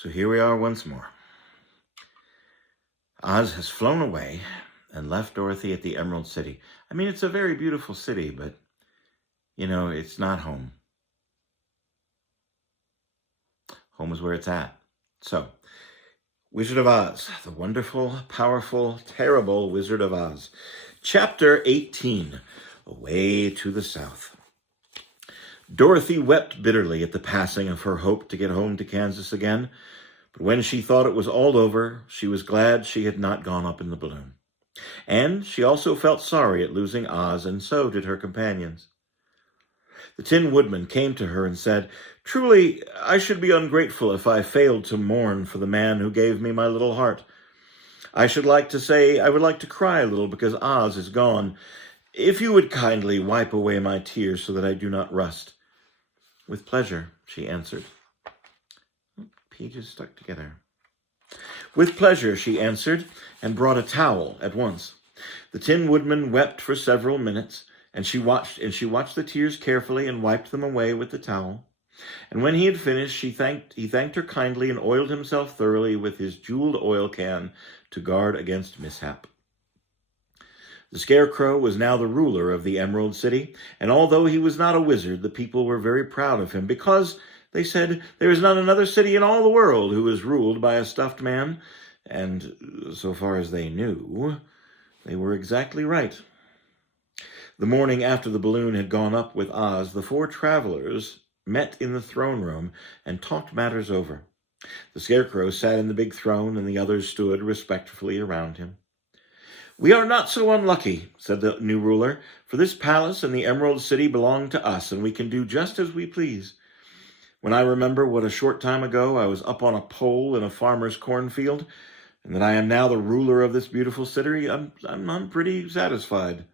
So here we are once more. Oz has flown away and left Dorothy at the Emerald City. I mean, it's a very beautiful city, but, it's not home. Home is where it's at. So, Wizard of Oz, the wonderful, powerful, terrible Wizard of Oz. Chapter 18, Away to the South. Dorothy wept bitterly at the passing of her hope to get home to Kansas again. But when she thought it was all over, she was glad she had not gone up in the balloon. And she also felt sorry at losing Oz, and so did her companions. The Tin Woodman came to her and said, "Truly, I should be ungrateful if I failed to mourn for the man who gave me my little heart. I should like to say I would like to cry a little because Oz is gone. If you would kindly wipe away my tears so that I do not rust." "With pleasure," she answered. Pages stuck together. "With pleasure," she answered, and brought a towel at once. The Tin Woodman wept for several minutes, and she watched the tears carefully and wiped them away with the towel. And when he had finished, he thanked her kindly and oiled himself thoroughly with his jeweled oil can to guard against mishap. The Scarecrow was now the ruler of the Emerald City, and although he was not a wizard, the people were very proud of him because, they said, there is not another city in all the world who is ruled by a stuffed man, and so far as they knew, they were exactly right. The morning after the balloon had gone up with Oz, the four travelers met in the throne room and talked matters over. The Scarecrow sat in the big throne, and the others stood respectfully around him. "We are not so unlucky," said the new ruler, "for this palace and the Emerald City belong to us, and we can do just as we please. When I remember what a short time ago I was up on a pole in a farmer's cornfield, and that I am now the ruler of this beautiful city, I'm pretty satisfied."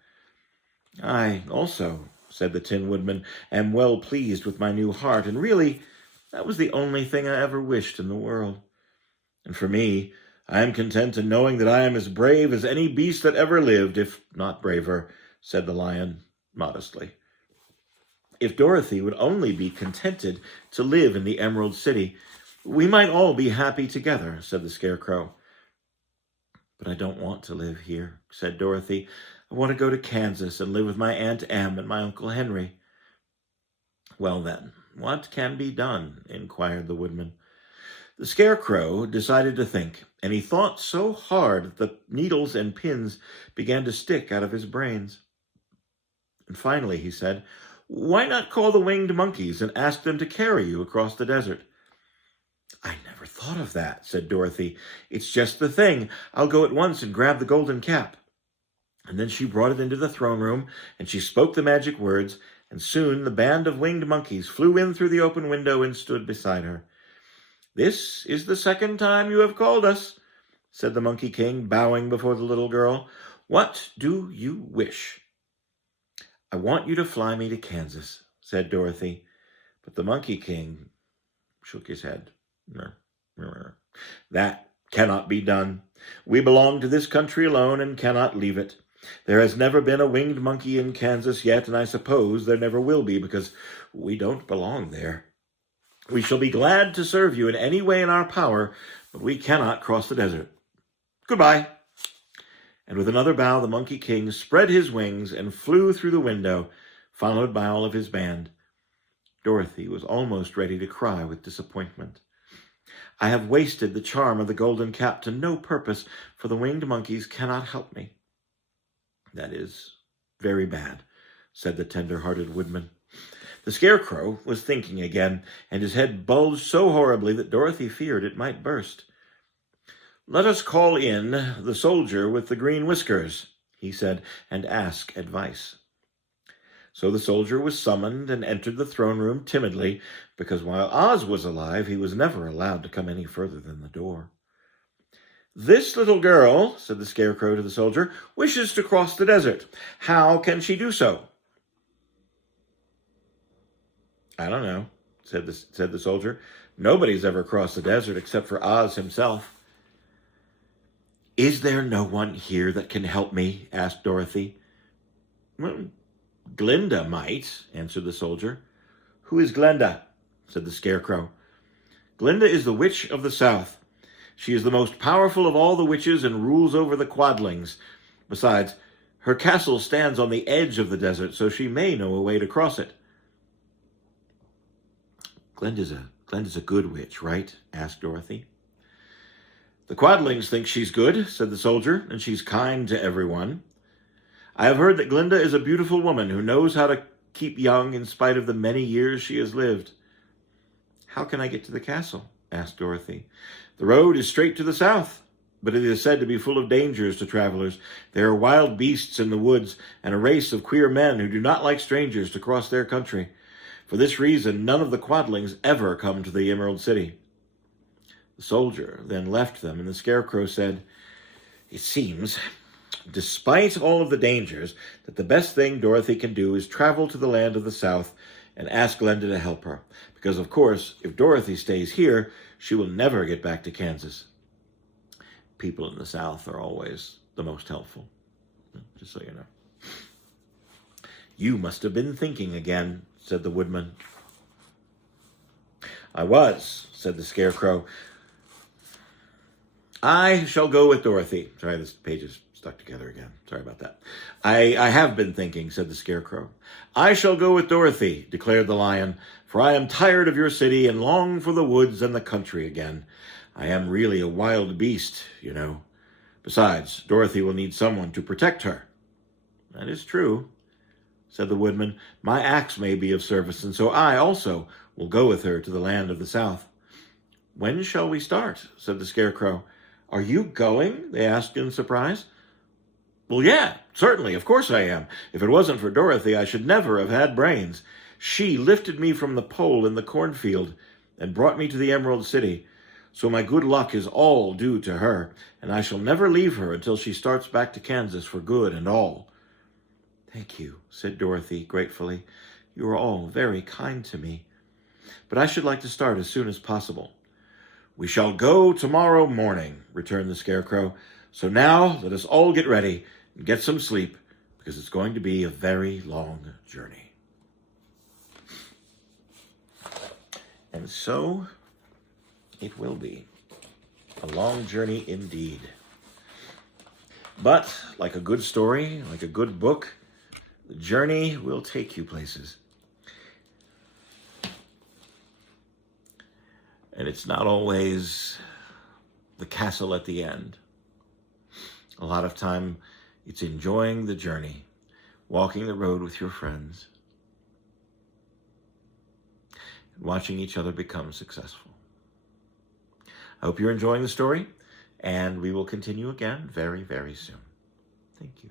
"I also," said the Tin Woodman, "am well pleased with my new heart, and really, that was the only thing I ever wished in the world. And for me, I am content in knowing that I am as brave as any beast that ever lived, if not braver," said the Lion modestly. "If Dorothy would only be contented to live in the Emerald City, we might all be happy together," said the Scarecrow. "But I don't want to live here," said Dorothy. "I want to go to Kansas and live with my Aunt Em and my Uncle Henry." "Well then, what can be done?" inquired the Woodman. The Scarecrow decided to think, and he thought so hard that the needles and pins began to stick out of his brains. And finally he said, "Why not call the winged monkeys and ask them to carry you across the desert?" "I never thought of that," said Dorothy. "It's just the thing. I'll go at once and grab the golden cap." And then she brought it into the throne room, and she spoke the magic words, and soon the band of winged monkeys flew in through the open window and stood beside her. "This is the second time you have called us," said the Monkey King, bowing before the little girl. "What do you wish?" "I want you to fly me to Kansas," said Dorothy. But the Monkey King shook his head. "That cannot be done. We belong to this country alone and cannot leave it. There has never been a winged monkey in Kansas yet, and I suppose there never will be because we don't belong there. We shall be glad to serve you in any way in our power, but we cannot cross the desert. Goodbye." And with another bow, the Monkey King spread his wings and flew through the window, followed by all of his band. Dorothy was almost ready to cry with disappointment. "I have wasted the charm of the golden cap to no purpose, for the winged monkeys cannot help me." "That is very bad," said the tender-hearted Woodman. The Scarecrow was thinking again, and his head bulged so horribly that Dorothy feared it might burst. "Let us call in the soldier with the green whiskers," he said, "and ask advice." So the soldier was summoned and entered the throne room timidly, because while Oz was alive, he was never allowed to come any further than the door. "This little girl," said the Scarecrow to the soldier, "wishes to cross the desert. How can she do so?" "I don't know," said the soldier. "Nobody's ever crossed the desert except for Oz himself." "Is there no one here that can help me?" asked Dorothy. "Well, Glinda might," answered the soldier. "Who is Glinda?" said the Scarecrow. Glinda is the witch of the south. She is the most powerful of all the witches and rules over the Quadlings. Besides, her castle stands on the edge of the desert, so she may know a way to cross it. Glinda's a good witch, right? Asked Dorothy. The Quadlings think she's good, said the soldier, and she's kind to everyone. I have heard that Glinda is a beautiful woman who knows how to keep young in spite of the many years she has lived. How can I get to the castle? Asked Dorothy. The road is straight to the south, but it is said to be full of dangers to travelers. There are wild beasts in the woods and a race of queer men who do not like strangers to cross their country. For this reason, none of the Quadlings ever come to the Emerald City. The soldier then left them, and the Scarecrow said, It seems, despite all of the dangers, that the best thing Dorothy can do is travel to the land of the south and ask Glinda to help her. Because, of course, if Dorothy stays here, she will never get back to Kansas. People in the south are always the most helpful, just so you know. You must have been thinking again, said the woodman. I was, said the Scarecrow. I shall go with Dorothy. Sorry, this page is stuck together again. Sorry about that. I have been thinking, said the Scarecrow. I shall go with Dorothy, declared the lion, for I am tired of your city and long for the woods and the country again. I am really a wild beast, you know. Besides, Dorothy will need someone to protect her. That is true, said the woodman. My axe may be of service, and so I also will go with her to the land of the south. When shall we start? Said the Scarecrow. Are you going? They asked in surprise. Well, yeah, certainly, of course I am. If it wasn't for Dorothy, I should never have had brains. She lifted me from the pole in the cornfield and brought me to the Emerald City. So my good luck is all due to her, and I shall never leave her until she starts back to Kansas for good and all. Thank you, said Dorothy gratefully. You are all very kind to me. But I should like to start as soon as possible. We shall go tomorrow morning, returned the Scarecrow. So now let us all get ready and get some sleep, because it's going to be a very long journey. And so it will be a long journey indeed. But like a good story, like a good book, the journey will take you places. And it's not always the castle at the end. A lot of time, it's enjoying the journey, walking the road with your friends, and watching each other become successful. I hope you're enjoying the story, and we will continue again very, very soon. Thank you.